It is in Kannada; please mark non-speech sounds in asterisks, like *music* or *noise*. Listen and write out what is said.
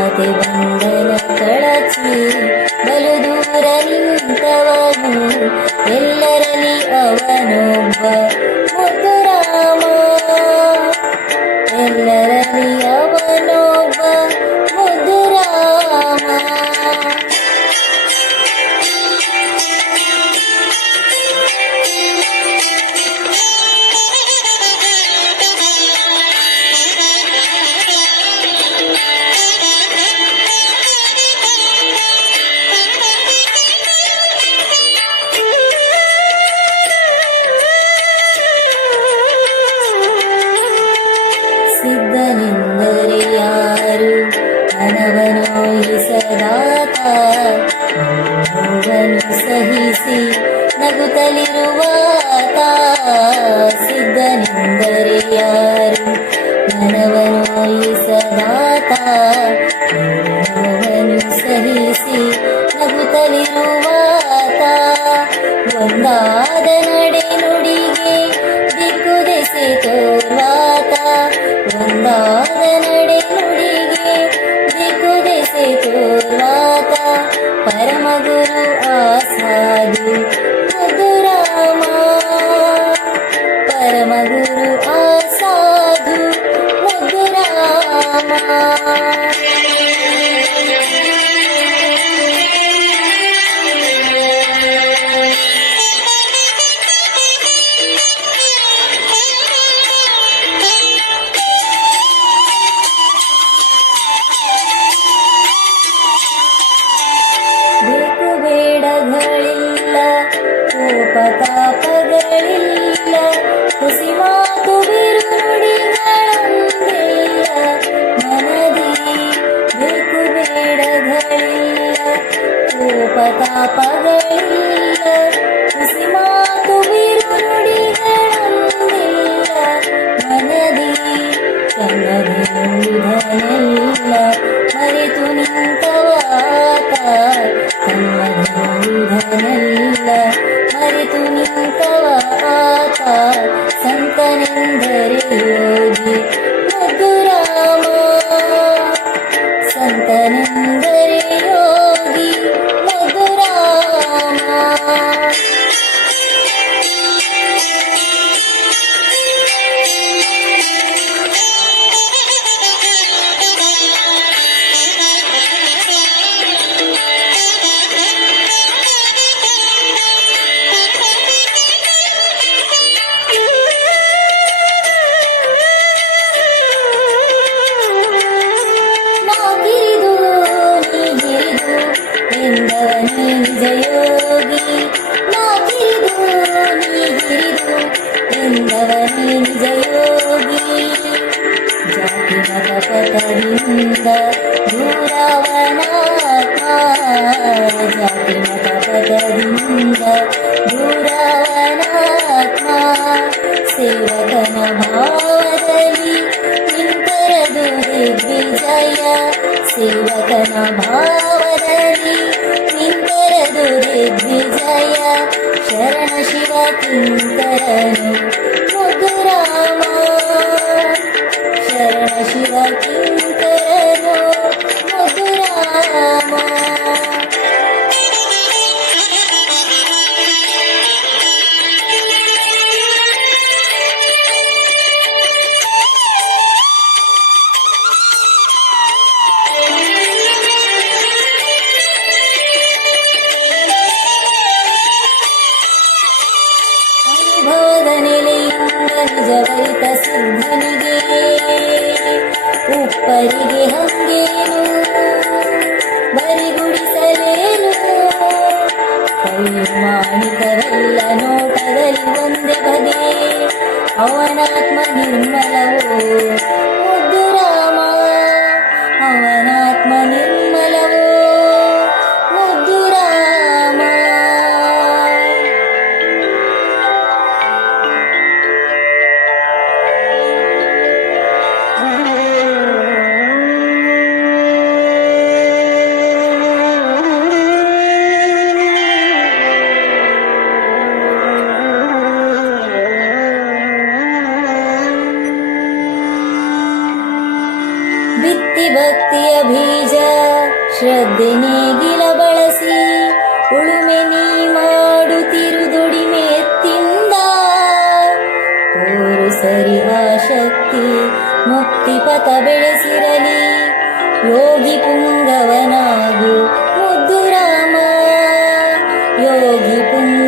ಮಮತೆ ಬಂಧನ ಕಳಚಿ ನೋವನ್ನು ಸಹಿಸಿ ನಗುತ್ತಲಿರುವ ಸಿದ್ಧನೆಂದರೆ ಯಾರು? ಮನವನೋಯಿಸದಾತ ನೋವನ್ನು ಸಹಿಸಿ ನಗುತ್ತಲಿರುವ ಒಂದಾದ ನಡೆ ನುಡಿಗೆ ದಿಕ್ಕು ದೆಸೆ ತೋರ್ವಾತ. ಒಂದಾದ ನಡೆ ನುಡಿಗೆ ದಿಕ್ಕು ದೆಸೆ ತೋರ್ವಾತ. పరమగురు ఆసాదు మధురామా. పరమగురు ఆసాదు మధురామా. ಕನ್ನಡಿಯುವುದನೆಲ್ಲ *laughs* ಜಾತಿ ಮತ ಪಥದಿಂದ ದೂರವನಾತ್ಮ ಜಾತಿ ಮತ ಪಥದಿಂದ ದೂರವನಾತ್ಮ ಸೇವಕನ ಭಾವದಲ್ಲಿ ನಿಂತರದು ದಿಗ್ವಿಜಯ ಸೇವಕನ ಭಾವದಲ್ಲಿ ನಿಂತರದು ದಿಗ್ವಿಜಯ ಶರಣ ಶಿವ ಕಿಂಕರನು ಹಂಗೇನು ಬರಿಗುಡಿಸಲೇನು ಮಾಣಿಕವೆಲ್ಲ ನೋಟದಲ್ಲಿ ಒಂದೇ ಬಗೆ. ಅವನಾತ್ಮ ನಿರ್ಮಲವೋ? ಮುಕ್ತಿ ಭಕ್ತಿಯ ಬೀಜ. ಶ್ರದ್ಧೆ ನೇಗಿಲ ಬಳಸಿ, ಉಳುಮೆ ನೀ ಮಾಡುತ್ತಿರು ದುಡಿಮೆ ಎತ್ತಿಂದ ಊರು ಸರಿ ಶಕ್ತಿ, ಮುಕ್ತಿ ಪಥ ಬೆಳೆಸಿರಲಿ. ಯೋಗಿ ಪುಂಗವನಾಗು ಮುದ್ದು ರಾಮ. ಯೋಗಿ ಪುಂಗವ